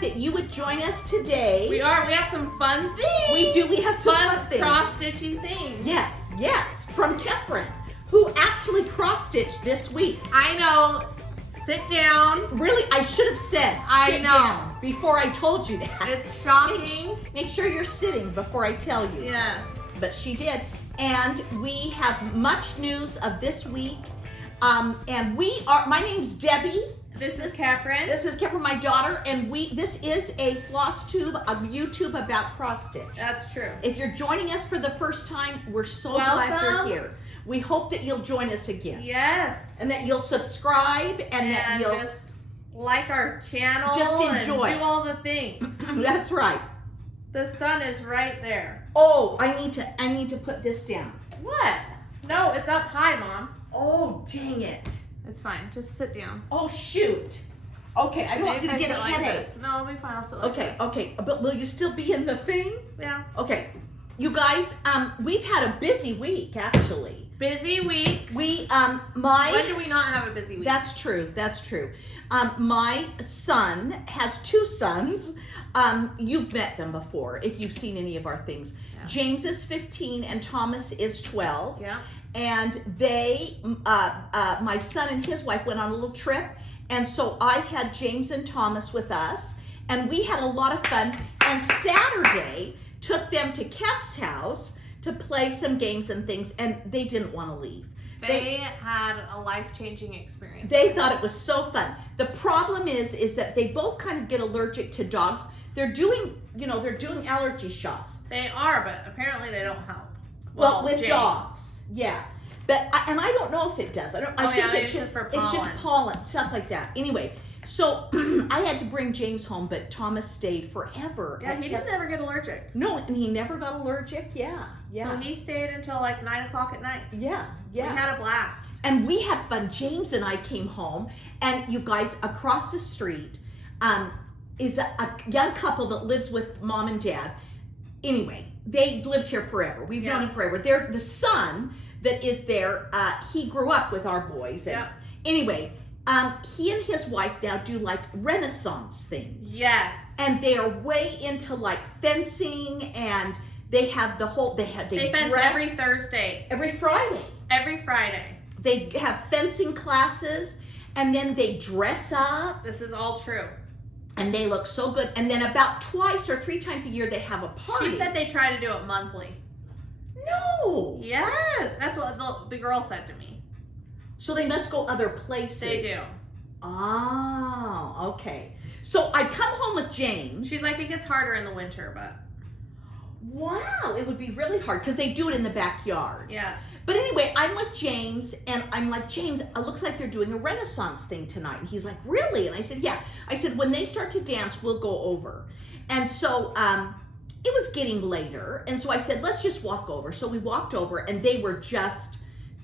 glad that you would join us today. We are. We have some fun things. We do. We have some fun things. Cross-stitching things. Yes, yes. From Catherine, who actually cross-stitched this week. I know. Sit down. Really, I should have said sit down before I told you that. It's shocking. Make sure you're sitting before I tell you. Yes. But she did. And we have much news of this week. And we are, my name's Debbie. This is Catherine. This is Catherine, my daughter, and this is a Flosstube, a YouTube about cross stitch. That's true. If you're joining us for the first time, we're so Welcome. glad you're here. We hope that you'll join us again. Yes. And that you'll subscribe and that you'll just like our channel. Just enjoy and do all the things. That's right. The sun is right there. Oh, I need to put this down. What? No, it's up high, Mom. Oh, dang it. It's fine. Just sit down. Oh, shoot. Okay, I don't want you to get a headache. This. No, I'll be fine. I'll sit like Okay, this. okay. But will you still be in the thing? Yeah. Okay. You guys, we've had a busy week, actually. Busy weeks. When do we not have a busy week? That's true. That's true. My son has two sons. You've met them before if you've seen any of our things. Yeah. James is 15 and Thomas is 12. Yeah. And they, my son and his wife went on a little trip. And so I had James and Thomas with us. And we had a lot of fun. And Saturday took them to Kef's house to play some games and things. And they didn't want to leave. They had a life-changing experience. They thought it was so fun. The problem is that they both kind of get allergic to dogs. They're doing allergy shots. They are, but apparently they don't help. Well, with James. dogs, yeah. But I don't know if it does. I think maybe it's just for pollen. It's just pollen, stuff like that. Anyway, so I had to bring James home, but Thomas stayed forever. Yeah, he didn't ever get allergic. No, and he never got allergic. Yeah. So he stayed until like 9 o'clock at night. Yeah. We had a blast. And we had fun. James and I came home, and you guys, across the street is a young couple that lives with mom and dad. Anyway, they lived here forever. We've known him forever. They're the son that is there. He grew up with our boys. And anyway, he and his wife now do like Renaissance things. Yes. And they are way into like fencing, and they have the whole. They fence every Thursday. Every Friday. Every Friday. They have fencing classes, and then they dress up. This is all true. And they look so good. And then about twice or three times a year, they have a party. She said they try to do it monthly. No. Yes, that's what the girl said to me. So they must go other places. They do. Oh, okay. So I come home with James. She's like, it gets harder in the winter, but. Wow, it would be really hard because they do it in the backyard. Yes. But anyway, I'm with James, and I'm like, James, it looks like they're doing a Renaissance thing tonight. And he's like, really? And I said, yeah. I said, when they start to dance, we'll go over. And so it was getting later, and so I said, let's just walk over. So we walked over, and they were just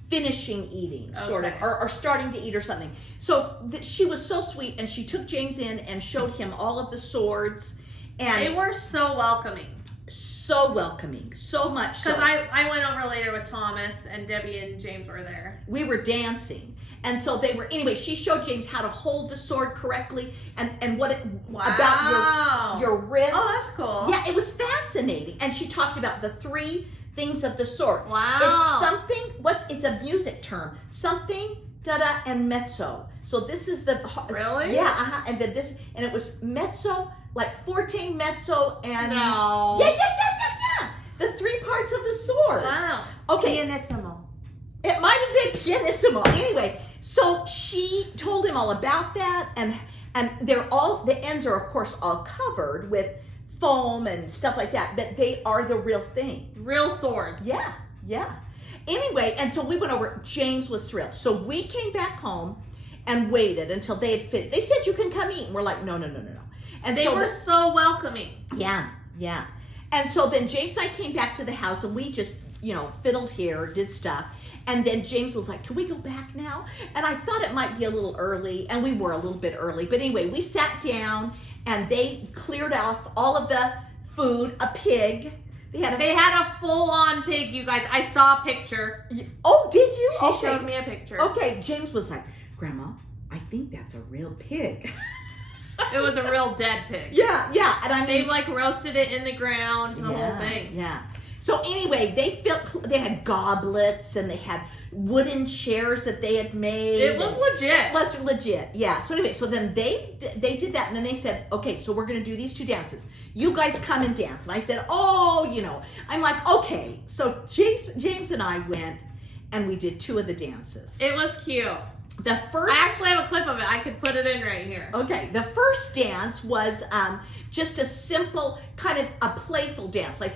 finishing eating, sort of, or starting to eat or something. So she was so sweet, and she took James in and showed him all of the swords. And they were so welcoming. So welcoming, so much so. Because I went over later with Thomas, and Debbie and James were there. We were dancing. And so they were, anyway, she showed James how to hold the sword correctly and what about your wrist. Oh, that's cool. Yeah, it was fascinating. And she talked about the three things of the sword. Wow. It's something, it's a music term. Something, da-da, and mezzo. So this is the... Really? Yeah, and then this, and it was mezzo, like forte, mezzo, and... No. Yeah. The three parts of the sword. Wow. Okay. Pianissimo. It might have been pianissimo. Anyway, so she told him all about that, and the ends are of course all covered with foam and stuff like that, but they are the real thing. Real swords. Yeah. Anyway, and so we went over. James was thrilled. So we came back home and waited until they had finished. They said, you can come eat. And we're like, no. And they were so welcoming. Yeah. And so then James and I came back to the house, and we just, fiddled here, did stuff. And then James was like, can we go back now? And I thought it might be a little early, and we were a little bit early. But anyway, we sat down, and they cleared off all of the food, a pig. They had a full-on pig, you guys. I saw a picture. Oh, did you? She showed me a picture. Okay, James was like, Grandma, I think that's a real pig. It was a real dead pig. Yeah, yeah. And I mean, They like roasted it in the ground, the whole thing. Yeah. So anyway, they had goblets and they had wooden chairs that they had made. It was legit. It was legit. Yeah. So anyway, so then they did that, and then they said, okay, so we're gonna do these 2 dances. You guys come and dance. And I said, oh, I'm like, okay. So James and I went and we did 2 of the dances. It was cute. The first. I actually have a clip of it. I could put it in right here. Okay, the first dance was just a simple, kind of a playful dance. Like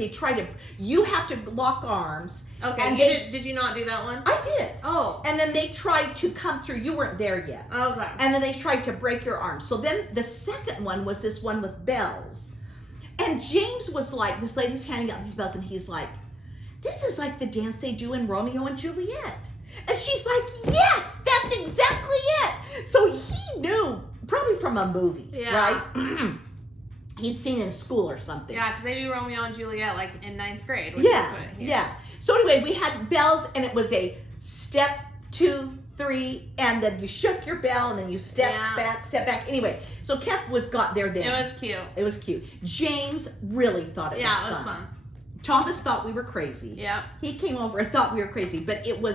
you have to lock arms. Okay, And did you not do that one? I did. Oh. And then they tried to come through. You weren't there yet. Okay. And then they tried to break your arm. So then the second one was this one with bells. And James was like, this lady's handing out these bells, and he's like, this is like the dance they do in Romeo and Juliet. And she's like, yes, that's exactly it. So he knew, probably from a movie, right? He'd seen in school or something. Yeah, because they do Romeo and Juliet like in 9th grade. Yeah. So anyway, we had bells, and it was a step, 2, 3, and then you shook your bell, and then you step back. Anyway, so Kev got there then. It was cute. It was cute. James really thought it was fun. Yeah, it was fun. Thomas thought we were crazy. Yeah. He came over and thought we were crazy, but they were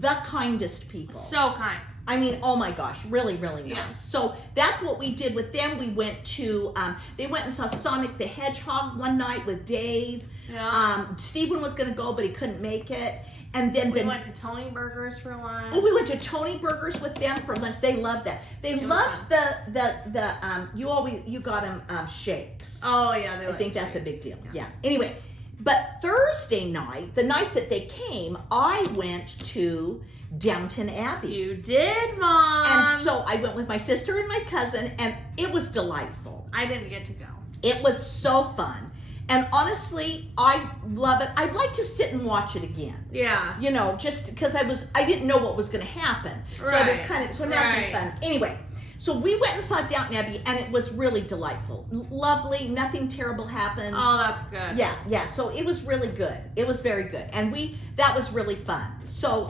the kindest people. So kind. I mean, oh my gosh, really, really nice. Yeah. So that's what we did with them. We went to, they went and saw Sonic the Hedgehog one night with Dave. Yeah. Stephen was going to go, but he couldn't make it. And then we went to Tony Burgers for lunch. Oh, we went to Tony Burgers with them for lunch. They loved that. They loved you got them shakes. Oh yeah, I think that's a big deal. Yeah. Anyway, but Thursday night, the night that they came, I went to Downton Abbey. You did, Mom. And so I went with my sister and my cousin, and it was delightful. I didn't get to go. It was so fun. And honestly, I love it. I'd like to sit and watch it again. Yeah. Just because I didn't know what was going to happen. So I was so now it'll be fun. Anyway, so we went and saw Downton Abbey, and it was really delightful. Lovely, nothing terrible happens. Oh, that's good. Yeah. So it was really good. It was very good. And that was really fun. So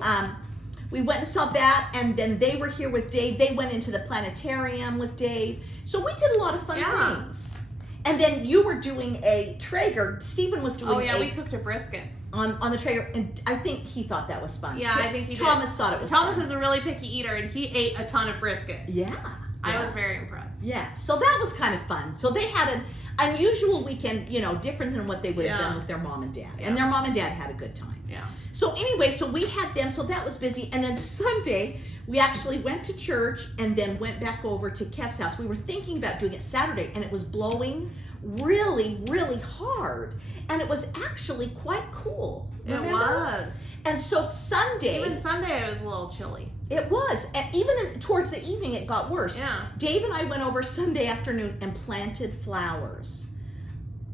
we went and saw that, and then they were here with Dave. They went into the planetarium with Dave. So we did a lot of fun things. And then you were doing a Traeger. Stephen was doing we cooked a brisket. On the Traeger, and I think he thought that was fun. Yeah, I think he did. Thomas thought it was Thomas fun. is a really picky eater, and he ate a ton of brisket. Yeah. I was very impressed. Yeah, so that was kind of fun. So they had an unusual weekend, different than what they would have done with their mom and dad. Yeah. And their mom and dad had a good time. Yeah. So anyway, so we had them, so that was busy. And then Sunday, we actually went to church and then went back over to Kev's house. We were thinking about doing it Saturday, and it was blowing really, really hard. And it was actually quite cool. Remember? It was. And so Sunday... Even Sunday, it was a little chilly. It was. And even towards the evening, it got worse. Yeah. Dave and I went over Sunday afternoon and planted flowers.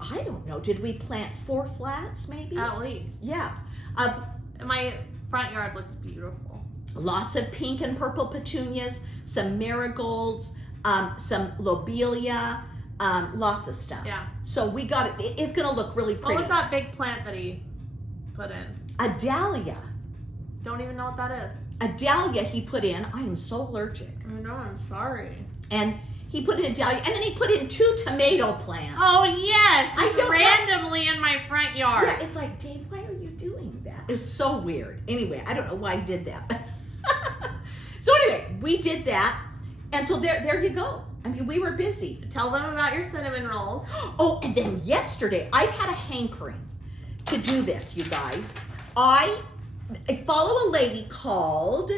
I don't know. Did we plant 4 flats, maybe? At least. Yeah. My front yard looks beautiful. Lots of pink and purple petunias, some marigolds, some lobelia, lots of stuff. Yeah. So we got it. It's going to look really pretty. What was that big plant that he put in? A dahlia. Don't even know what that is. A dahlia he put in. I am so allergic. I know, I'm sorry. And he put in a dahlia, and then he put in 2 tomato plants. Oh, yes. I don't randomly in my front yard. Yeah, it's like, Dave, why are you doing that? It's so weird. Anyway, I don't know why I did that. So anyway, we did that. And so there you go. I mean, we were busy. Tell them about your cinnamon rolls. Oh, and then yesterday, I've had a hankering to do this, you guys. I follow a lady called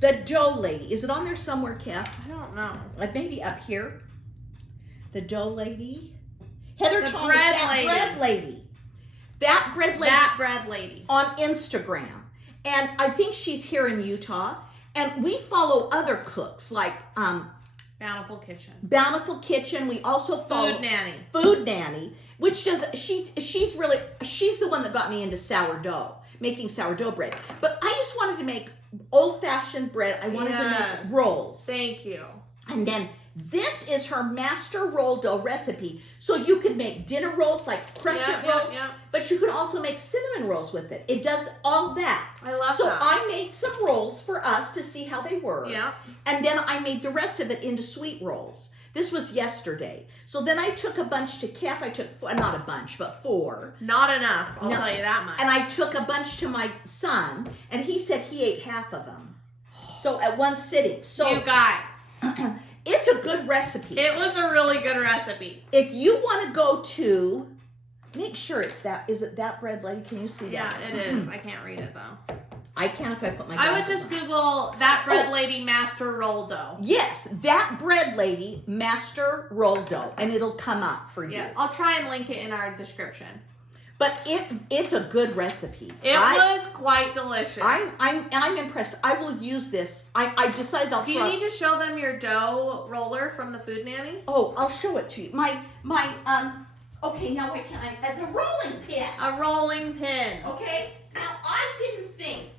the Dough Lady. Is it on there somewhere, Kev? I don't know. Like maybe up here. The Dough Lady. Heather the Thomas, bread that lady. bread lady. That bread lady. That bread lady. On Instagram. And I think she's here in Utah. And we follow other cooks like Bountiful Kitchen. Bountiful Kitchen. We also follow Food Nanny, which does she's the one that got me into sourdough, making sourdough bread. But I just wanted to make old-fashioned bread. I wanted to make rolls. Thank you. And then This is her master roll dough recipe. So you could make dinner rolls like crescent rolls, but you could also make cinnamon rolls with it. It does all that. I love so that. So I made some rolls for us to see how they were. Yeah. And then I made the rest of it into sweet rolls. This was yesterday. So then I took a bunch to Kef. I took, not a bunch, but 4. Not enough, I'll tell you that much. And I took a bunch to my son, and he said he ate half of them. So at one sitting. So you guys. It's a good recipe. It was a really good recipe. If you want to go to, make sure it's that, is it that bread lady? Can you see that? Yeah, it is. I can't read it though. I can if I put my I would glasses just on. Google that bread lady master roll dough. Yes, that bread lady master roll dough, and it'll come up for you. Yeah, I'll try and link it in our description. But it's a good recipe. It was quite delicious. I'm impressed. I will use this. I decided I'll. Do you need to show them your dough roller from the Food Nanny? Oh, I'll show it to you. Okay, now wait, it's a rolling pin. A rolling pin. Okay. Now I didn't think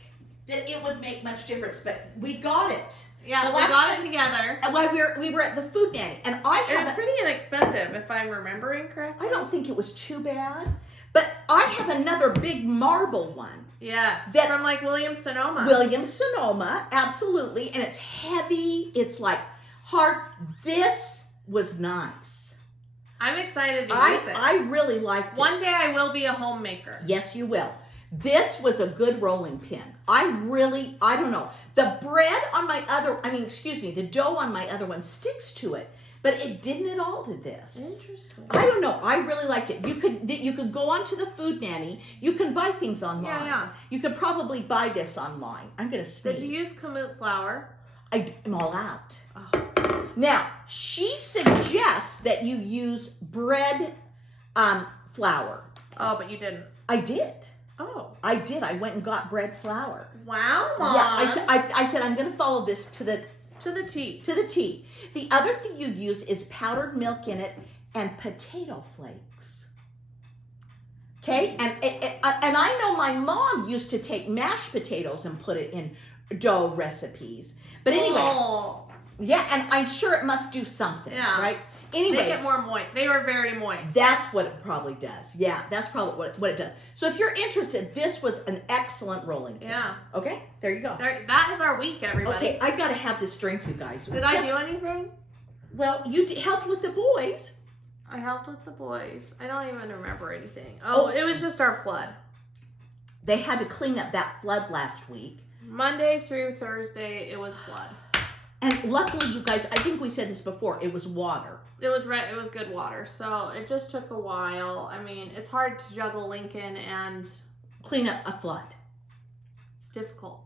that it would make much difference, but we got it. Yeah, we got it together. While we were at the Food Nanny, and it was pretty inexpensive, if I'm remembering correctly. I don't think it was too bad, but I have another big marble one. Yes, from like Williams-Sonoma. Williams-Sonoma, absolutely, and it's heavy. It's like hard. This was nice. I'm excited to use it. I really liked it. One day I will be a homemaker. Yes, you will. This was a good rolling pin. I don't know. The bread on my the dough on my other one sticks to it, but it didn't at all to this. Interesting. I don't know. I really liked it. You could go onto the Food Nanny. You can buy things online. Yeah. You could probably buy this online. I'm going to sneeze. Did you use kamut flour? I'm all out. Oh. Now, she suggests that you use bread flour. Oh, but you didn't. I did. Oh. I did. I went and got bread flour. Wow, Mom. Yeah, I said I'm going to follow this to the T. To the T. The other thing you use is powdered milk in it and potato flakes. Okay? And I know my mom used to take mashed potatoes and put it in dough recipes. But anyway, yeah, and I'm sure it must do something, right? Anyway, make it more moist. They were very moist. That's what it probably does. Yeah, that's probably what it does. So if you're interested, this was an excellent rolling pin. Yeah. Okay, there you go. That is our week, everybody. Okay, I got to have this drink, you guys. Did I do anything? Well, you helped with the boys. I helped with the boys. I don't even remember anything. Oh, it was just our flood. They had to clean up that flood last week. Monday through Thursday, it was flood. And luckily, you guys, I think we said this before, it was water. It was good water, so it just took a while. I mean, it's hard to juggle Lincoln and clean up a flood. It's difficult.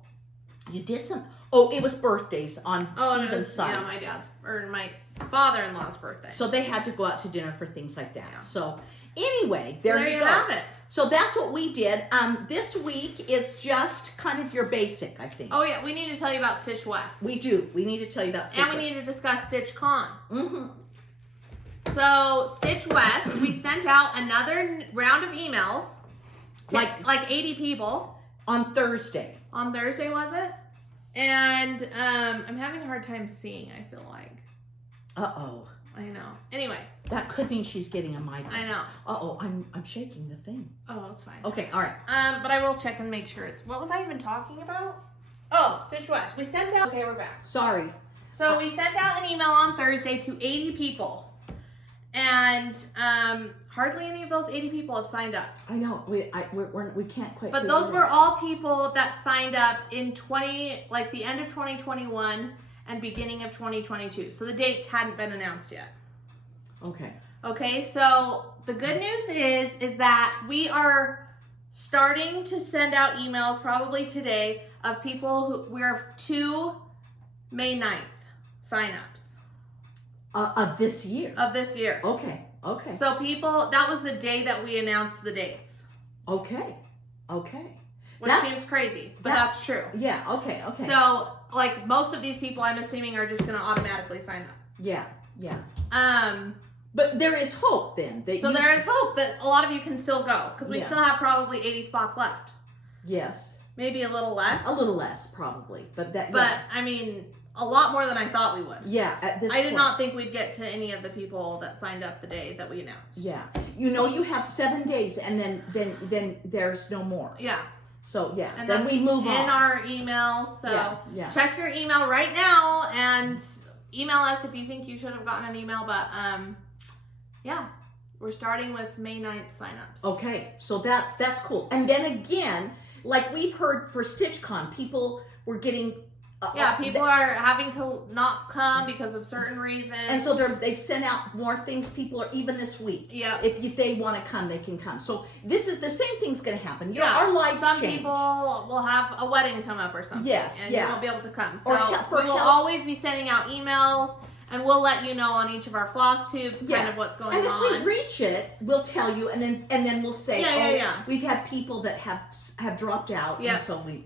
You did some. Oh, it was birthdays on Stephen's side. Yeah, my dad's or my father-in-law's birthday. So they had to go out to dinner for things like that. Yeah. So anyway, there you go. Have it. So that's what we did. This week is just kind of your basic, I think. Oh yeah, we need to tell you about Stitch West. We do. We need to tell you about Stitch West. And we need to discuss Stitch Con. Mm-hmm. So Stitch West, we sent out another round of emails to like 80 people. On Thursday. On Thursday, was it? And I'm having a hard time seeing, I feel like. Uh-oh. I know. Anyway. That could mean she's getting a migraine. I know. Uh-oh, I'm shaking the thing. Oh, it's fine. Okay, all right. But I will check and make sure it's... What was I even talking about? Oh, Stitch West. We sent out... Okay, we're back. Sorry. So we sent out an email on Thursday to 80 people. And hardly any of those 80 people have signed up. I know. We can't quite... But those were all people that signed up in the end of 2021 and beginning of 2022. So the dates hadn't been announced yet. Okay. Okay, so the good news is that we are starting to send out emails probably today of people who we have 2 May 9th signups. Of this year? Of this year. Okay, okay. So people, that was the day that we announced the dates. Okay, okay. Which seems crazy, but that's true. Yeah, okay, okay. So, like, most of these people, I'm assuming, are just going to automatically sign up. Yeah, yeah. But there is hope then. There is hope that a lot of you can still go, because we still have probably 80 spots left. Yes. Maybe a little less. A little less, probably. But I mean, a lot more than I thought we would. Yeah, at this I point. did not think we'd get to any of the people that signed up the day that we announced. Yeah. You know, you have 7 days, and then there's no more. Yeah. So, yeah, And then that's we move on. in our email. So Yeah. check your email right now and email us if you think you should have gotten an email. But yeah, we're starting with May 9th signups. Okay, so that's cool. And then again, like we've heard for StitchCon, people were getting... people are having to not come because of certain reasons. And so they've sent out more things. People are, even this week, if they want to come, they can come. So this is the same thing's going to happen. Our lives Some change. people will have a wedding come up or something. Yes, and you won't be able to come. So we will always be sending out emails, and we'll let you know on each of our floss tubes kind of what's going on. And if we reach it, we'll tell you, and then we'll say, we've had people that have dropped out, and so we,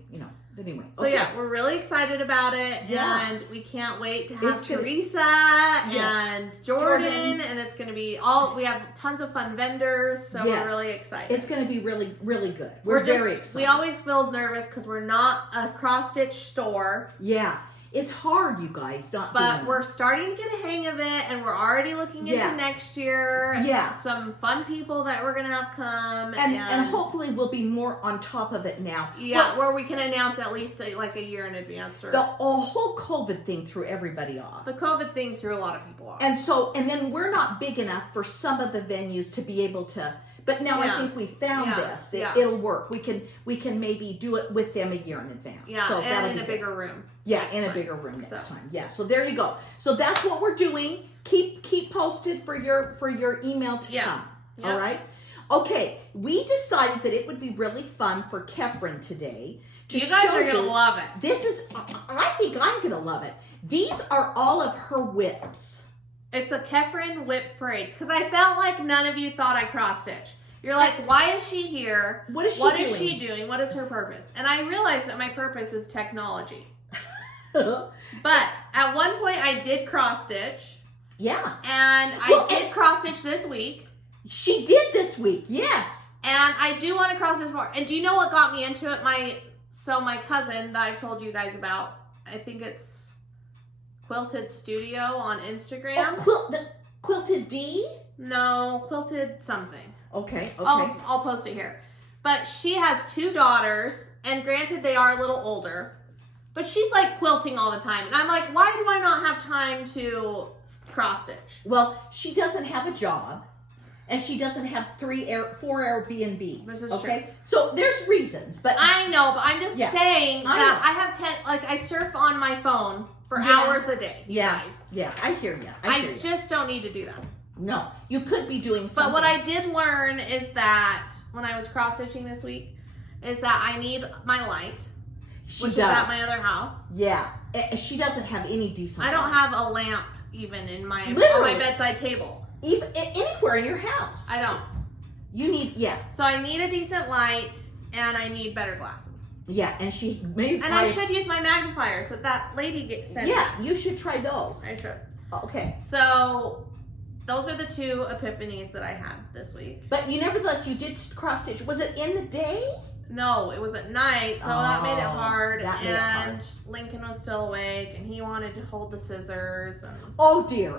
anyway. So we're really excited about it, and we can't wait to have Teresa and Jordan, and it's going to be we have tons of fun vendors, so we're really excited. It's going to be really, really good. We're very excited. We always feel nervous because we're not a cross-stitch store. Yeah. It's hard, you guys, but we're starting to get a hang of it, and we're already looking into next year. Yeah. Some fun people that we're going to have come. And hopefully we'll be more on top of it now. Yeah, where we can announce at least like a year in advance. The whole COVID thing threw everybody off. The COVID thing threw a lot of people off. And then we're not big enough for some of the venues to be able to... But now I think we found this. It'll work. We can maybe do it with them a year in advance. Yeah, so and in a bigger room. Yeah, in a bigger room next time. Yeah, so there you go. So that's what we're doing. Keep posted for your email to come. Yep. All right? Okay, we decided that it would be really fun for Kefren today to show you. You guys are going to love it. This is, I think I'm going to love it. These are all of her whips. It's a Kefren Wip Parade. Because I felt like none of you thought I cross-stitch. You're like, why is she here? What is she doing? What is her purpose? And I realized that my purpose is technology. But at one point I did cross-stitch. Yeah. And I did cross-stitch this week. She did this week, yes. And I do want to cross-stitch more. And do you know what got me into it? My cousin that I've told you guys about, I think it's Quilted Studio on Instagram. Oh, Quilted D? No, Quilted something. Okay. I'll post it here. But she has 2 daughters, and granted they are a little older, but she's like quilting all the time. And I'm like, why do I not have time to cross-stitch? Well, she doesn't have a job, and she doesn't have 4 Airbnbs. This is true. So So there's reasons, but I know, but I'm just saying that I have 10, like I surf on my phone for hours a day. Guys. Yeah, I hear you. I just don't need to do that. No, you could be doing something. But what I did learn is that when I was cross-stitching this week, is that I need my light, which is at my other house. Yeah, she doesn't have any decent I don't light. have a lamp even on my bedside table. Even anywhere in your house. I don't. You need, So I need a decent light, and I need better glasses. Yeah, and she made. And I should use my magnifiers that lady gets sent. Yeah, you should try those. I should. Okay. So those are the 2 epiphanies that I had this week. But nevertheless, you did cross stitch. Was it in the day? No, it was at night, so that made it hard. And Lincoln was still awake, and he wanted to hold the scissors. And oh dear.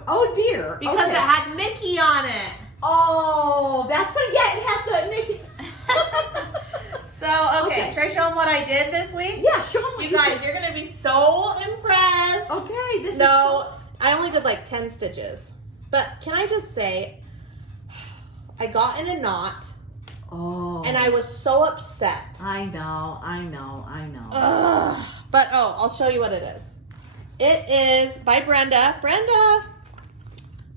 Because it had Mickey on it. Oh, that's funny. Yeah, it has the Mickey. So, okay, should I show them what I did this week? Yeah, show them what you guys, you're going to be so impressed. Okay, this is I only did like 10 stitches. But can I just say, I got in a knot. Oh. And I was so upset. I know. Ugh. But, I'll show you what it is. It is by Brenda. Brenda!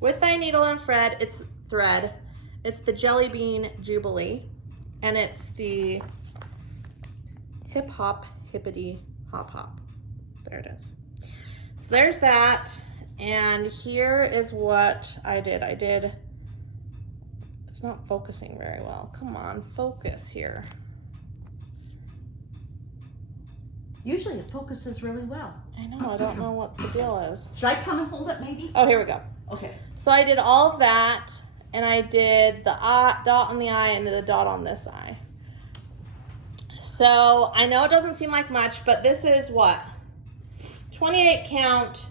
With Thy Needle and Thread. It's thread. It's the Jelly Bean Jubilee. And it's the Hip Hop Hippity Hop Hop. There it is. So there's that. And here is what I did. It's not focusing very well. Come on, focus here. Usually it focuses really well. I know, I don't know what the deal is. Should I come and hold it maybe? Oh, here we go. Okay. So I did all of that, and I did the dot on the eye and the dot on this eye. So I know it doesn't seem like much, but this is what? 28 count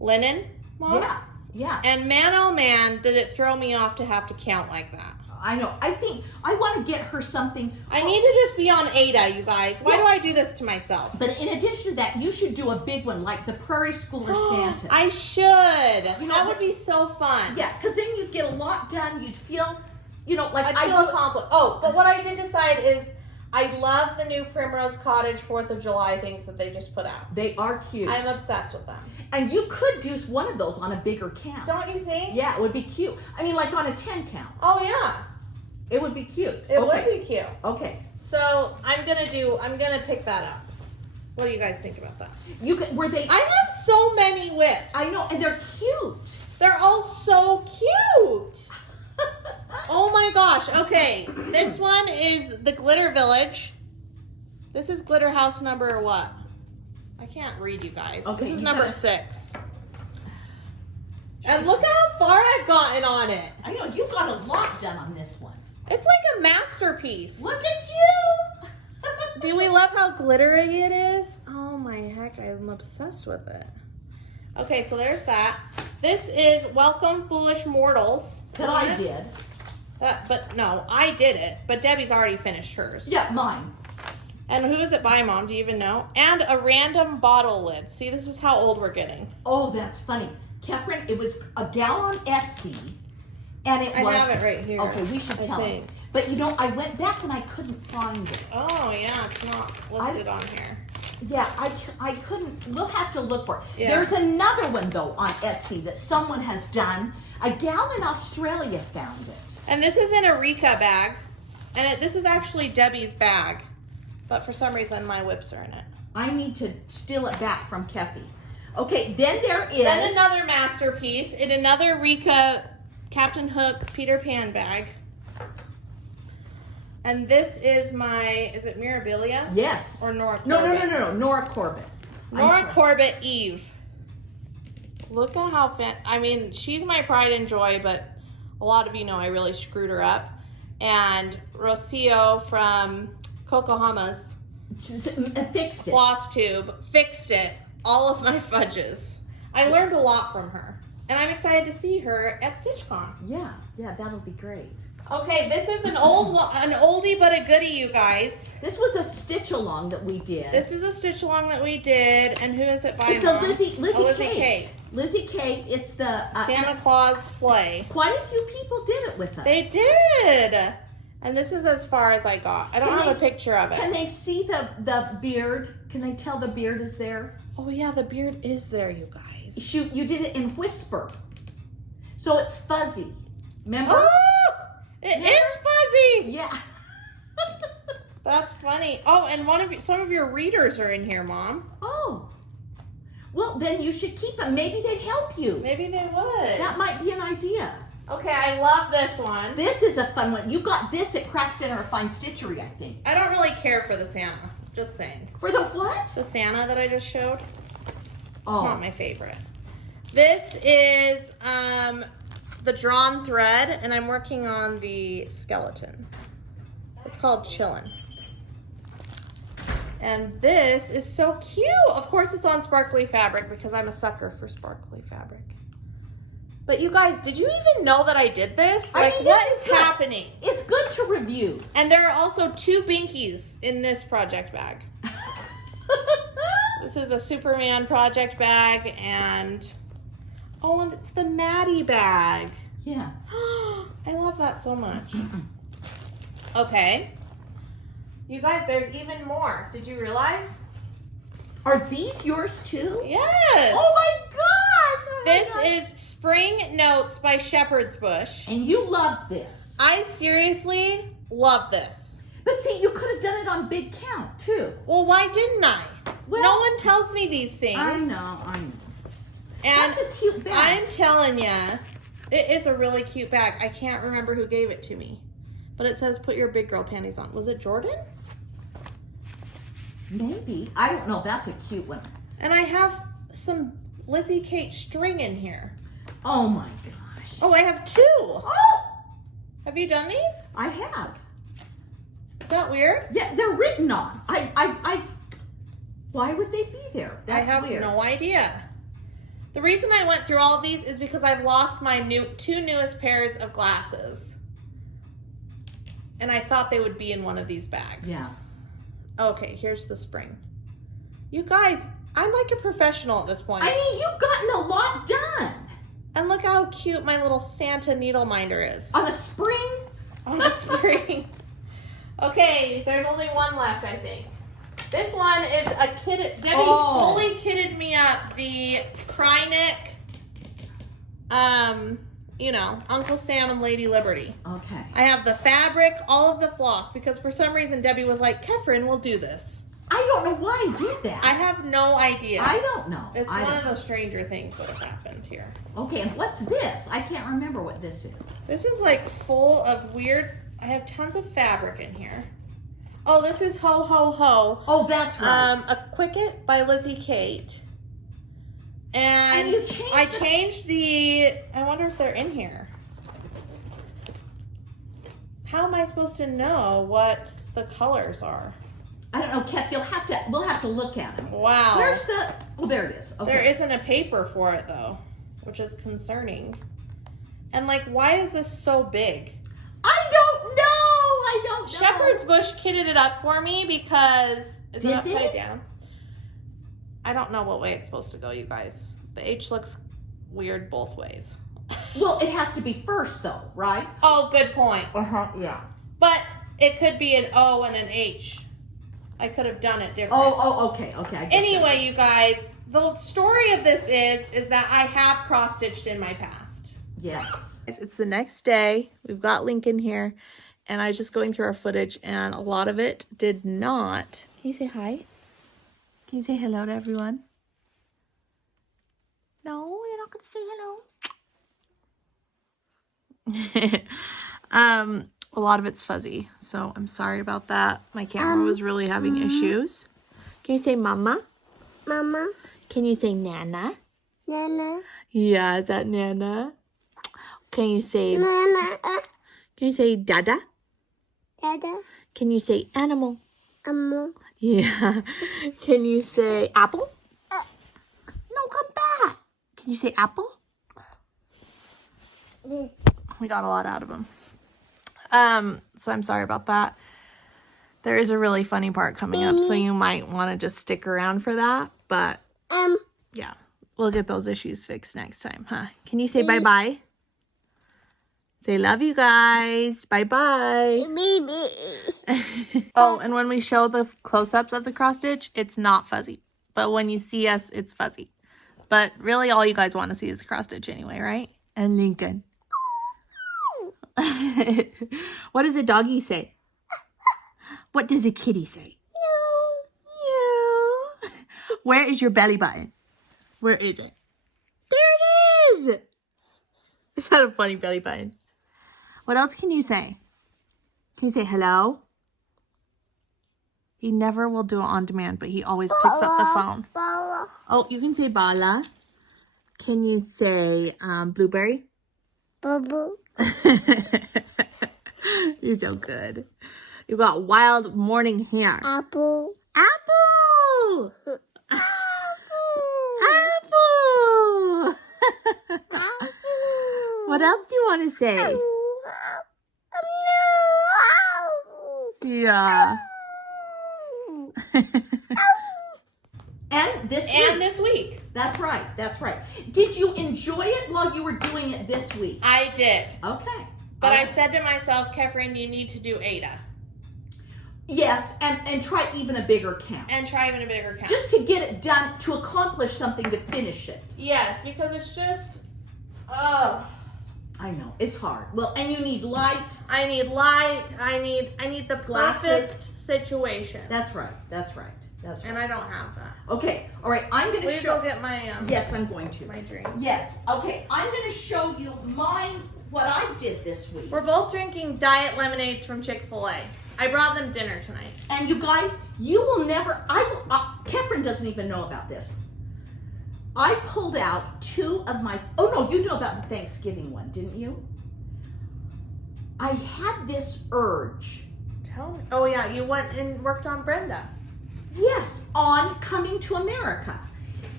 linen, Mom. Yeah, yeah. And man, oh man, did it throw me off to have to count like that. I know. I think I want to get her something. I need to just be on Ada, you guys. Why do I do this to myself? But in addition to that, you should do a big one like the Prairie Schooler Santa. I should. You know, that would be so fun. Yeah, because then you'd get a lot done. You'd feel, you know, like I'd feel accomplished. Oh, but what I did decide is I love the new Primrose Cottage 4th of July things that they just put out. They are cute. I'm obsessed with them. And you could do one of those on a bigger count. Don't you think? Yeah, it would be cute. I mean, like on a 10 count. Oh, yeah. It would be cute. It would be cute. Okay. So I'm gonna pick that up. What do you guys think about that? You could, were they? I have so many whips. I know, and they're cute. They're all so cute. Oh my gosh. Okay, this one is the Glitter Village. This is Glitter House number what? I can't read, you guys. Okay, this is number 6. And look how far I've gotten on it. I know, you've got a lot done on this one. It's like a masterpiece. Look at you. Do we love how glittery it is? Oh my heck, I'm obsessed with it. Okay, so there's that. This is Welcome Foolish Mortals. That I did. But no, I did it. But Debbie's already finished hers. Yeah, mine. And who is it by, Mom? Do you even know? And a random bottle lid. See, this is how old we're getting. Oh, that's funny. Catherine, it was a gal on Etsy. And it was. I have it right here. Okay, we should tell it. But you know, I went back and I couldn't find it. Oh, yeah, it's not listed on here. Yeah, I couldn't. We'll have to look for it. Yeah. There's another one, though, on Etsy that someone has done. A gal in Australia found it. And this is in a Rika bag. And this is actually Debbie's bag. But for some reason, my whips are in it. I need to steal it back from Keffy. Okay, then there is. Then another masterpiece in another Rika Captain Hook Peter Pan bag. And this is is it Mirabilia? Yes. Or Nora Corbett? No. Nora Corbett. Nora Corbett Eve. Look at how I mean, she's my pride and joy, but a lot of you know I really screwed her up. And Rocio from Cocohamas fixed it. Flosstube fixed it. All of my fudges. I learned a lot from her. And I'm excited to see her at StitchCon. Yeah, that'll be great. Okay, this is an oldie but a goodie, you guys. This was a stitch along that we did. This is a stitch along that we did, and who is it by? It's Mom? a Lizzie Kate. Lizzie Kate. It's the Santa Claus sleigh. Quite a few people did it with us. They did, and this is as far as I got. I don't have a picture of it. Can they see the beard? Can they tell the beard is there? Oh yeah, the beard is there, you guys. Shoot, you did it in whisper, so it's fuzzy. Remember? Oh! It is fuzzy. Yeah. That's funny. Oh, and some of your readers are in here, Mom. Oh. Well, then you should keep them. Maybe they'd help you. Maybe they would. That might be an idea. Okay, I love this one. This is a fun one. You got this at Craft Center of Fine Stitchery, I think. I don't really care for the Santa. Just saying. For the what? The Santa that I just showed. Oh. It's not my favorite. This is the drawn thread, and I'm working on the skeleton. It's called Chillin'. And this is so cute. Of course it's on sparkly fabric because I'm a sucker for sparkly fabric. But you guys, did you even know that I did this? Like, what is happening? It's good to review. And there are also 2 binkies in this project bag. This is a Superman project bag, and it's the Maddie bag. Yeah. I love that so much. Okay. You guys, there's even more. Did you realize? Are these yours too? Yes. Oh my gosh. This is Spring Notes by Shepherd's Bush. And you loved this. I seriously love this. But see, you could have done it on big count too. Well, why didn't I? Well, no one tells me these things. I know. And that's a cute bag. I'm telling you, it is a really cute bag. I can't remember who gave it to me. But it says, put your big girl panties on. Was it Jordan? Maybe. I don't know. That's a cute one. And I have some Lizzie Kate string in here. Oh my gosh. Oh, I have 2. Oh! Have you done these? I have. Is that weird? Yeah, they're written on. Why would they be there? That's I have weird. no idea. The reason I went through all of these is because I've lost my two newest pairs of glasses. And I thought they would be in one of these bags. Yeah. Okay, here's the spring. You guys, I'm like a professional at this point. I mean, you've gotten a lot done. And look how cute my little Santa needle minder is. On a spring? On a spring. Okay, there's only one left, I think. This one is a kid. Debbie fully kitted me up the Krynick, you know, Uncle Sam and Lady Liberty. Okay. I have the fabric, all of the floss, because for some reason Debbie was like, Kefren, we'll do this. I don't know why I did that. I have no idea. I don't know. It's one of those stranger things that have happened here. Okay, and what's this? I can't remember what this is. This is like full of weird, I have tons of fabric in here. Oh, this is Ho Ho Ho. Oh, that's right. A Quicket by Lizzie Kate. And you changed changed the, I wonder if they're in here. How am I supposed to know what the colors are? I don't know, Kev, we'll have to look at them. Wow. Where's the, oh, there it is. Okay. There isn't a paper for it though, which is concerning. And like, why is this so big? I don't know. I don't know. Shepherd's Bush kitted it up for me because it's upside down. I don't know what way it's supposed to go, you guys. The H looks weird both ways. Well, it has to be first though, right? Oh, good point. Yeah. But it could be an O and an H. I could have done it different. Okay. I get Anyway, that. you guys, the story of this is that I have cross-stitched in my past. Yes. It's the next day. We've got Lincoln here, and I was just going through our footage, and a lot of it did not. Can you say hi? Can you say hello to everyone? No, you're not going to say hello. A lot of it's fuzzy, so I'm sorry about that. My camera was really having issues. Can you say mama? Mama. Can you say nana? Nana. Yeah, is that nana? Can you say Nana. Can you say dada? Dada. Can you say animal? Amo. Yeah. Can you say apple? No, come back. Can you say apple? We got a lot out of them. So I'm sorry about that. There is a really funny part coming up, so you might want to just stick around for that. But yeah, we'll get those issues fixed next time, huh? Can you say bye-bye? Say love you guys. Bye-bye. Baby. Oh, and when we show the close-ups of the cross stitch, it's not fuzzy. But when you see us, it's fuzzy. But really all you guys want to see is the cross stitch anyway, right? And Lincoln. What does a doggy say? What does a kitty say? Meow. Where is your belly button? Where is it? There it is. Is that a funny belly button? What else can you say? Can you say hello? He never will do it on demand, but he always picks up the phone. Bala. Oh, you can say bala. Can you say blueberry? Babu. You're so good. You got wild morning hair. Apple. Apple! Apple! What else do you want to say? Yeah. And this week. That's right. Did you enjoy it while you were doing it this week? I did. Okay. But I said to myself, Kefren, you need to do Ada. Yes, and try even a bigger count. And try even a bigger count. Just to get it done, to accomplish something, to finish it. Yes, because it's just, oh. I know, it's hard. Well, and you need light. I need light. I need the Glasses. perfect situation. That's right. And I don't have that. Okay, all right, I'm going to Please show. go get my, Yes, I'm going to. my drink. Yes, okay, I'm going to show you what I did this week. We're both drinking diet lemonades from Chick-fil-A. I brought them dinner tonight. And you guys, you will never, Kefren doesn't even know about this. I pulled out two of my, oh no, you know about the Thanksgiving one, didn't you? I had this urge. Tell me. Oh yeah, you went and worked on Brenda. Yes, on Coming to America.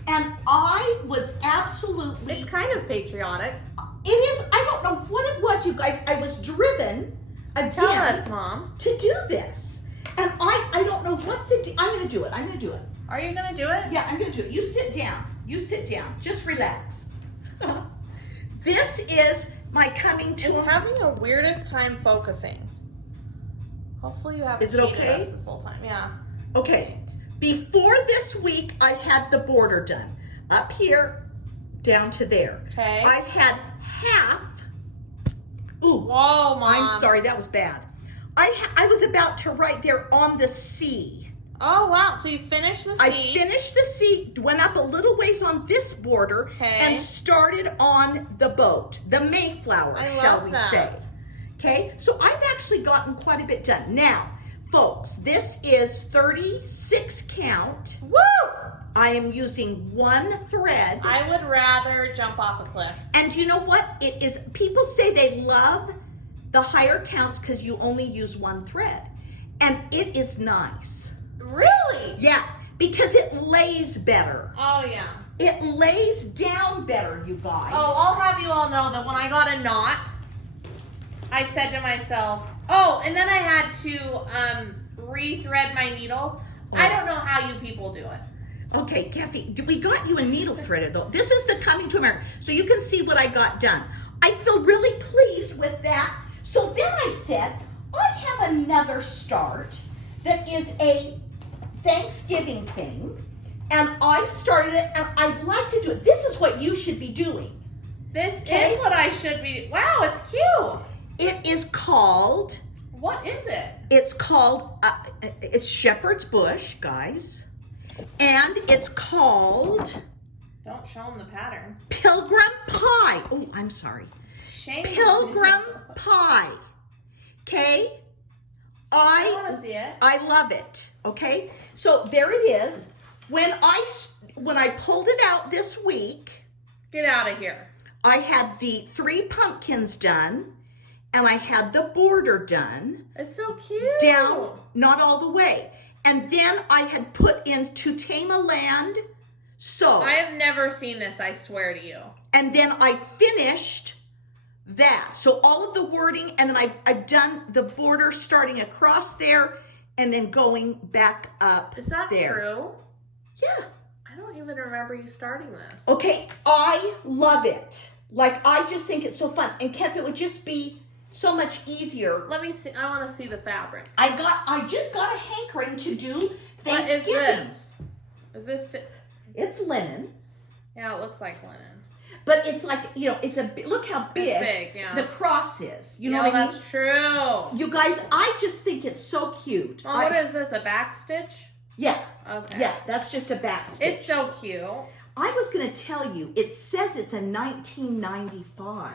And I was absolutely... It's kind of patriotic. It is, I don't know what it was, you guys. I was driven Tell us, again Mom. to do this. And I don't know what I'm going to do it. I'm going to do it. Are you going to do it? Yeah, I'm going to do it. You sit down. You sit down. Just relax. This is my Coming to... It's having a weirdest time focusing. Hopefully you haven't Is it needed okay? us this whole time. Yeah. Okay. Before this week, I had the border done. Up here, down to there. Okay. I had half... Ooh. Whoa, Mom. I'm sorry, that was bad. I was about to write there on the C. Oh, wow. So you finished the C. I finished the C, went up a little ways on this border, Okay. and started on the boat, the Mayflower, I shall love we that. say. Okay, so I've actually gotten quite a bit done. Now, folks, this is 36 count. Woo! I am using one thread. I would rather jump off a cliff. And you know what? It is, people say they love the higher counts because you only use one thread. And it is nice. Really? Yeah, because it lays better. Oh, yeah. It lays down better, you guys. Oh, I'll have you all know that when I got a knot, I said to myself, oh, and then I had to re-thread my needle. I don't know how you people do it. Okay, Kathy, we got you a needle threader though. This is the Coming to America, so you can see what I got done. I feel really pleased with that. So then I said, I have another start that is a Thanksgiving thing, and I've started it, and I'd like to do it. This is what you should be doing. This Okay. is what I should be. Wow, it's cute. It is called, What is it? it's Shepherd's Bush, guys, and it's called Don't show them the pattern. Pilgrim Pie. Oh, I'm sorry. Shame. Pilgrim Pie. Okay? I want to see it. I love it. Okay? So there it is. When I pulled it out this week, Get out of here. I had the 3 pumpkins done, and I had the border done It's so cute. down, not all the way. And then I had put in To Tame a Land, so. I have never seen this, I swear to you. And then I finished that. So all of the wording, and then I've done the border starting across there and then going back up Is that there. true? Yeah. I don't even remember you starting this. Okay, I love it. Like, I just think it's so fun. And Kev, it would just be so much easier. Let me see. I want to see the fabric. I just got a hankering to do Thanksgiving. What is this? Is this fit? It's linen, Yeah, it looks like linen. but it's like, you know, look how big, It's big, yeah. the cross is. You know Yeah, what I mean? that's true. You guys, I just think it's so cute. Well, what is this? A back stitch? Yeah, Okay. yeah, that's just a back stitch. It's so cute. I was going to tell you, it says it's a 1995.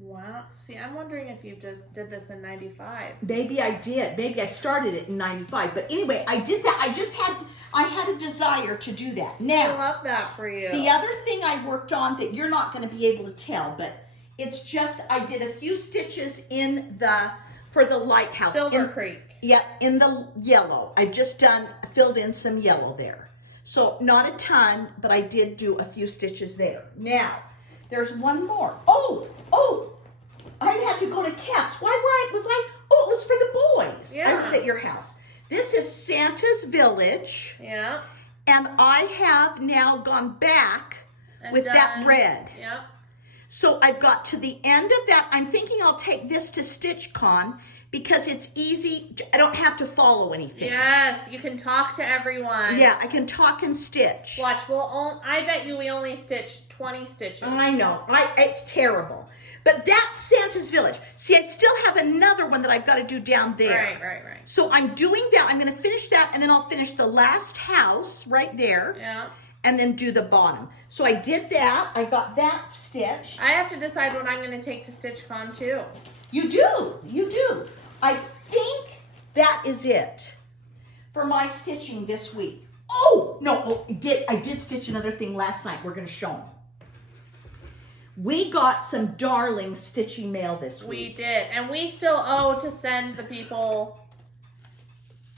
Wow. See, I'm wondering if you just did this in 95. Maybe I did. Maybe I started it in 95. But anyway, I did that. I had a desire to do that. I Now, love that for you. the other thing I worked on that you're not going to be able to tell, but it's just, I did a few stitches for the lighthouse. Silver Creek. Yeah, in the yellow. I've just filled in some yellow there. So not a ton, but I did do a few stitches there. Now, there's one more. Oh, I had to go to Keff's. Why was I? Oh, it was for the boys. Yeah. I was at your house. This is Santa's Village, Yeah. and I have now gone back And with that done. red. Yep. So I've got to the end of that. I'm thinking I'll take this to StitchCon because it's easy. I don't have to follow anything. Yes, you can talk to everyone. Yeah, I can talk and stitch. Watch, I bet you we only stitched 20 stitches. I know. It's terrible. But that's Santa's Village. See, I still have another one that I've got to do down there. Right. So I'm doing that. I'm going to finish that, and then I'll finish the last house right there, Yeah. and then do the bottom. So I did that. I got that stitch. I have to decide what I'm going to take to StitchCon too. You do. I think that is it for my stitching this week. Oh, no, I did stitch another thing last night. We're going to show them. We got some darling stitching mail this week. We did. And we still owe to send the people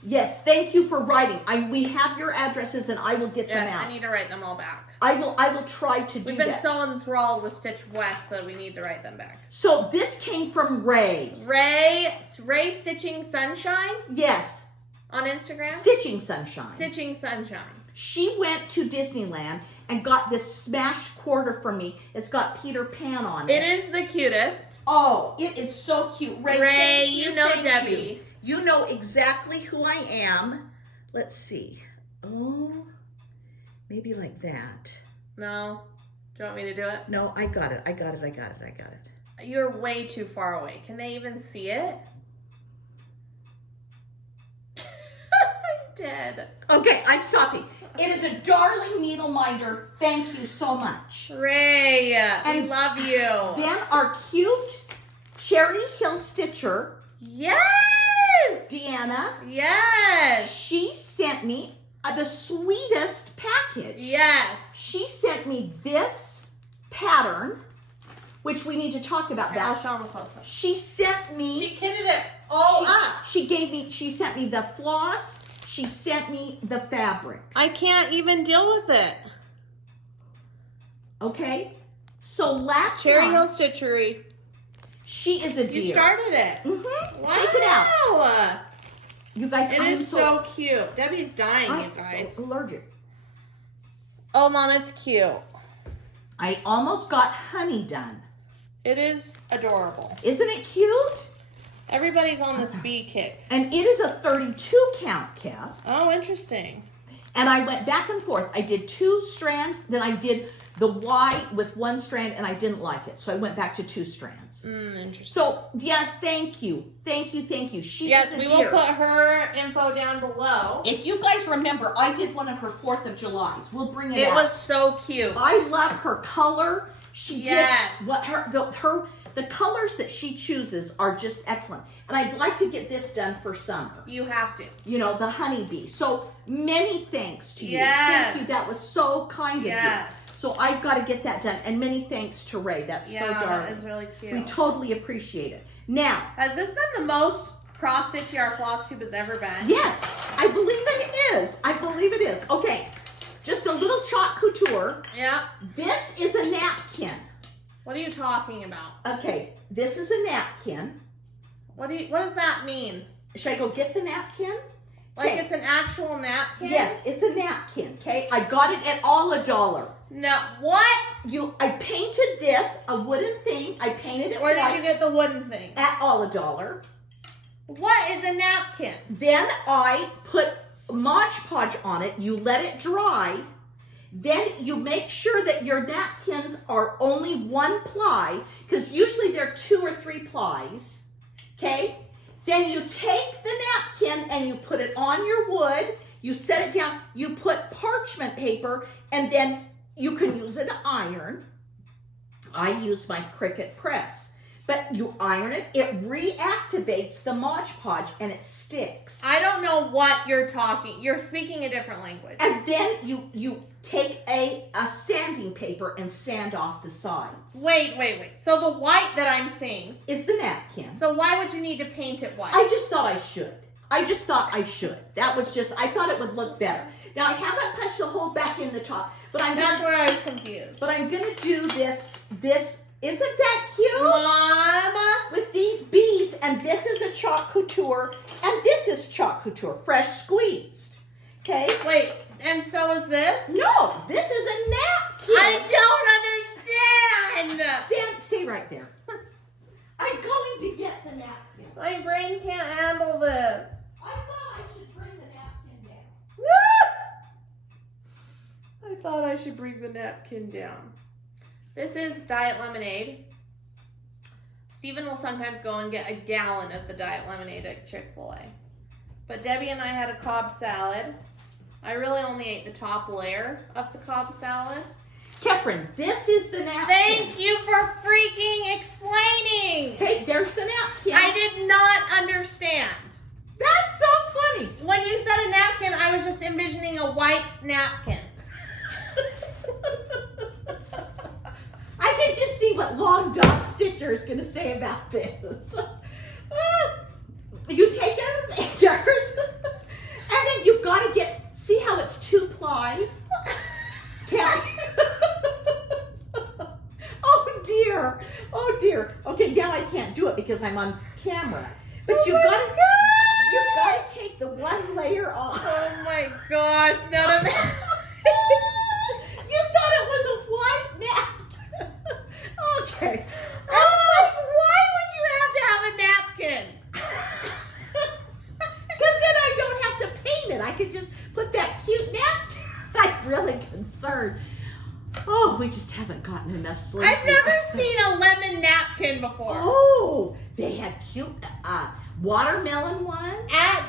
Yes, thank you for writing. We have your addresses and I will get them Yes, out. I need to write them all back. I will try to do that. We've been so enthralled with Stitch West that we need to write them back. So this came from Ray. Ray Stitching Sunshine Yes. on Instagram. Stitching Sunshine. Stitching Sunshine. She went to Disneyland and got this smashed quarter from me. It's got Peter Pan on it. It is the cutest. Oh, it is so cute. Ray, thank you know thank Debbie. You know exactly who I am. Let's see. Oh, maybe like that. No. Do you want me to do it? No, I got it. You're way too far away. Can they even see it? I'm dead. Okay, I'm stopping. It is a darling needle minder. Thank you so much. Ray, we And love you. Then our cute Cherry Hill Stitcher, Yes! Deanna, Yes! she sent me the sweetest package. Yes. She sent me this pattern, which we need to talk about I'll that. show them close up. She sent me. She kitted it all up. She sent me the floss. She sent me the fabric. I can't even deal with it. Okay? So last Cherry Hill month, Stitchery. she is a dear. You started it. Mm-hmm. Wow. Take it out. You guys, It I'm is so cute. Debbie's dying, I'm you guys. so allergic. Oh, Mom, it's cute. I almost got honey done. It is adorable. Isn't it cute? Everybody's on this bee kick. And it is a 32 count, Kev. Oh, interesting. And I went back and forth. I did 2 strands, then I did the Y with 1 strand, and I didn't like it. So I went back to 2 strands. Interesting. So, Deanna, thank you. Thank you, thank you. She Yes, is a we dear. will put her info down below. If you guys remember, I did one of her 4th of Julys. We'll bring it out. It was so cute. I love her color. She Yes. did what the colors that she chooses are just excellent. And I'd like to get this done for summer. You have to. You know, the honeybee. So many thanks to you. Yes. Thank you. That was so kind of Yes. you. So I've got to get that done. And many thanks to Ray. That's so Yeah, darling. that is really cute. We totally appreciate it. Now, Has this been the most cross-stitchy our floss tube has ever been? yes, I believe it is. I believe it is. Okay, just a little chalk couture. Yeah. This is a napkin. What are you talking about? Okay, this is a napkin. What does that mean? Should I go get the napkin? Like Okay. it's an actual napkin? Yes, it's a napkin, okay? I got it at $1. No. What? I painted this, a wooden thing. I painted it Where white did you get the wooden thing? at $1. What is a napkin? Then I put Mod Podge on it. You let it dry. Then you make sure that your napkins are only 1 ply, because usually they're 2 or 3 plies, okay? Then you take the napkin and you put it on your wood, you set it down, you put parchment paper, and then you can use an iron. I use my Cricut press. But you iron it, it reactivates the Mod Podge and it sticks. I don't know what you're talking. You're speaking a different language. And then you take a sanding paper and sand off the sides. Wait. So the white that I'm seeing, Is the napkin. so why would you need to paint it white? I just thought I should. That was just, I thought it would look better. Now I haven't punched the hole back in the top, but I'm That's gonna, where I was confused. do this, isn't that cute? Mom! With these beads, and this is a chalk couture, and this is chalk couture, fresh squeezed. Okay? Wait, and so is this? No, this is a napkin. I don't understand! Stay right there. I'm going to get the napkin. My brain can't handle this. I thought I should bring the napkin down. I thought I should bring the napkin down. This is Diet Lemonade. Stephen will sometimes go and get a gallon of the Diet Lemonade at Chick-fil-A. But Debbie and I had a Cobb salad. I really only ate the top layer of the Cobb salad. Kefren, this is the napkin. Thank you for freaking explaining! Hey, there's the napkin. I did not understand. That's so funny. When you said a napkin, I was just envisioning a white napkin. I can just see what Long Dog Stitcher is going to say about this. You take everything. you've got to see how it's 2-ply? Can't. Oh dear. Okay, now I can't do it because I'm on camera. But you've got to take the one layer off. Oh my gosh, none of it. You thought it was a white napkin. Okay. Why would you have to have a napkin? Because then I don't have to paint it. I could just put that cute napkin. I'm really concerned. Oh, we just haven't gotten enough sleep. I've never seen a lemon napkin before. Oh, they had cute watermelon one. At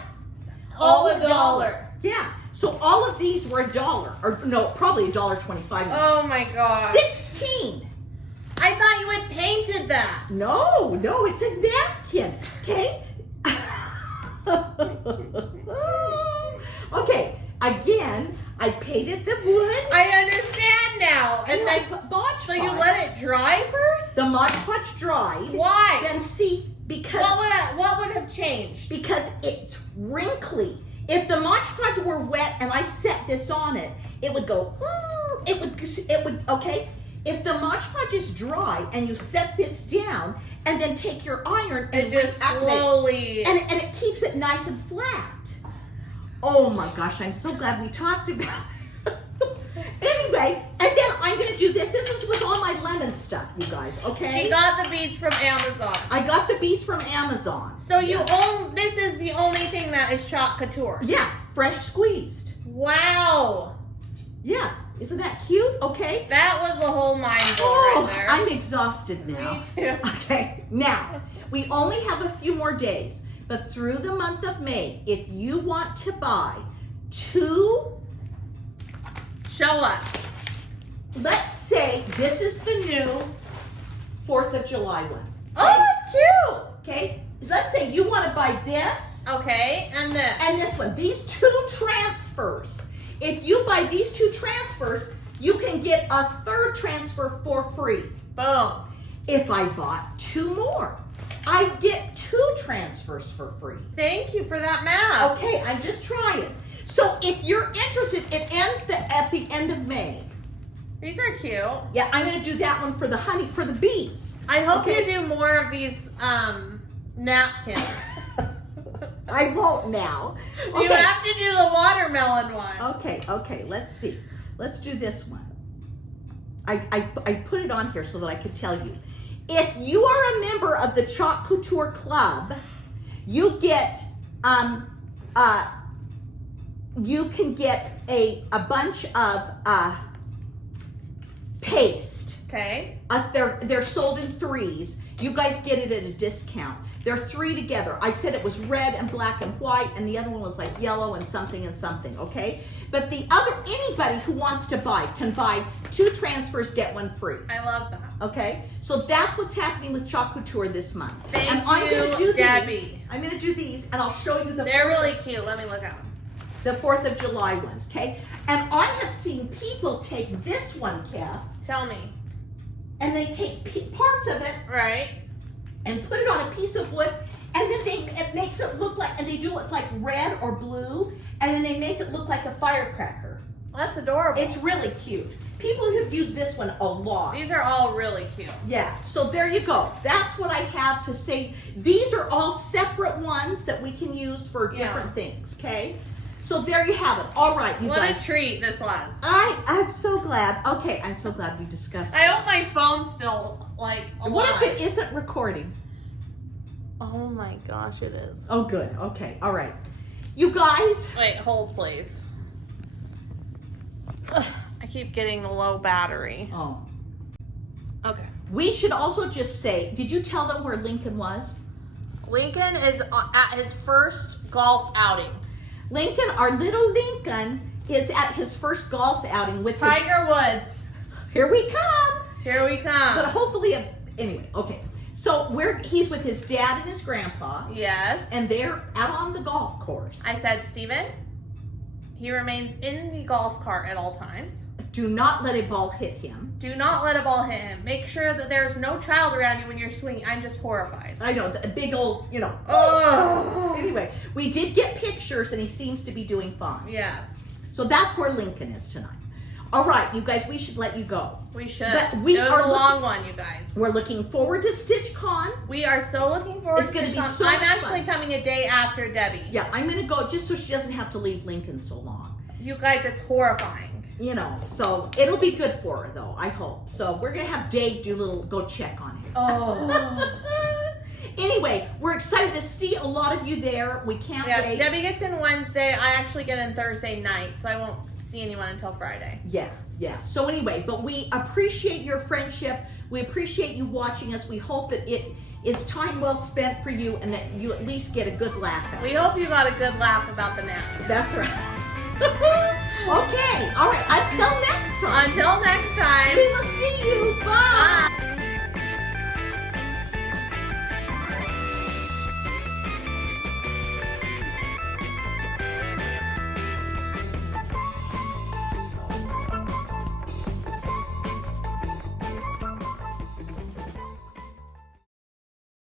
all $1. Yeah. So all of these were $1, or no, probably $1.25. Oh my god. 16. I thought you had painted that. No, it's a napkin. Okay. Okay. Again, I painted the wood. I understand now. And And I then, put Mod so you Podge. let it dry first? The Mod Podge dried. Why? Then see, because What would have changed? because it's wrinkly. If the Mod Podge were wet and I set this on it, it would go. It would. Okay. If the Mod Podge is dry and you set this down and then take your iron and It just activate, slowly. and it keeps it nice and flat. Oh my gosh, I'm so glad we talked about it. Anyway, and then I'm going to do this. This is with all my lemon stuff, you guys, okay? She got the beads from Amazon. I got the beads from Amazon. So this is the only thing that is chalk couture. Yeah, fresh squeezed. Wow. Yeah, isn't that cute? Okay. That was the whole mind blow Oh, right there. I'm exhausted now. Me too. Okay, now, we only have a few more days, but through the month of May, if you want to buy 2, Show us. let's say this is the new 4th of July one. Oh, that's cute. Okay, so let's say you want to buy this Okay, and this. and this one. These 2 transfers. If you buy these 2 transfers, you can get a 3rd transfer for free. Boom. If I bought 2 more, I get 2 transfers for free. Thank you for that math. Okay, I'm just trying. So if you're interested, it ends at the end of May. These are cute. Yeah, I'm going to do that one for the bees. I hope Okay. you do more of these napkins. I won't now. You Okay. have to do the watermelon one. Okay, let's see. Let's do this one. I put it on here so that I could tell you. If you are a member of the Chalk Couture Club, you get you can get a bunch of paste. Okay. They're sold in 3s. You guys get it at a discount. They're 3 together. I said it was red and black and white, and the other one was like yellow and something, okay? But anybody who wants to buy can buy 2 transfers, get 1 free. I love that. Okay? So that's what's happening with Chalk Couture this month. Thank and I'm you, gonna do Debbie. These. I'm going to do these, and I'll show you They're really cute. Let me look at them. the 4th of July ones, okay? And I have seen people take this one, Kev, Tell me. and they take parts of it Right. and put it on a piece of wood, and then it makes it look like, and they do it like red or blue, and then they make it look like a firecracker. That's adorable. It's really cute. People have used this one a lot. These are all really cute. Yeah, so there you go. That's what I have to say. These are all separate ones that we can use for different things, okay? So there you have it. All right, you What guys. a treat this was. I'm so glad. Okay, I'm so glad we discussed I it. hope my phone's still alive. What if it isn't recording? Oh my gosh, it is. Oh, good. Okay, all right. You guys. Wait, hold please. I keep getting the low battery. Oh. Okay. We should also just say, did you tell them where Lincoln was? Lincoln is at his first golf outing. Lincoln, our little Lincoln, is at his first golf outing with Tiger Woods. Here we come. Here we But come. hopefully, anyway, okay. So he's with his dad and his grandpa, Yes. and they're out on the golf course. I said, Steven, He remains in the golf cart at all times. Do not let a ball hit him. Do not let a ball hit him. Make sure that there's no child around you when you're swinging. I'm just horrified. I know, the big old, Oh. Anyway, we did get pictures and he seems to be doing fine. Yes. So that's where Lincoln is tonight. All right, you guys, we should let you go. We should. But we it was are a long one, you guys. We're looking forward to StitchCon. We are so looking forward It's to gonna be StitchCon. so I'm much actually fun. coming a day after Debbie. Yeah, I'm gonna go just so she doesn't have to leave Lincoln so long. You guys, it's horrifying. So it'll be good for her though, I hope. So we're gonna have Dave go check on it. Oh. Anyway, we're excited to see a lot of you there. We can't Yes, wait. Debbie gets in Wednesday. I actually get in Thursday night, so I won't see anyone until Friday. Yeah. So anyway, but we appreciate your friendship. We appreciate you watching us. We hope that it is time well spent for you and that you at least get a good laugh out of it. We hope you got a good laugh about the nap. That's right. Okay. All right. Until next time. Until next time. We will see you. Bye. Bye.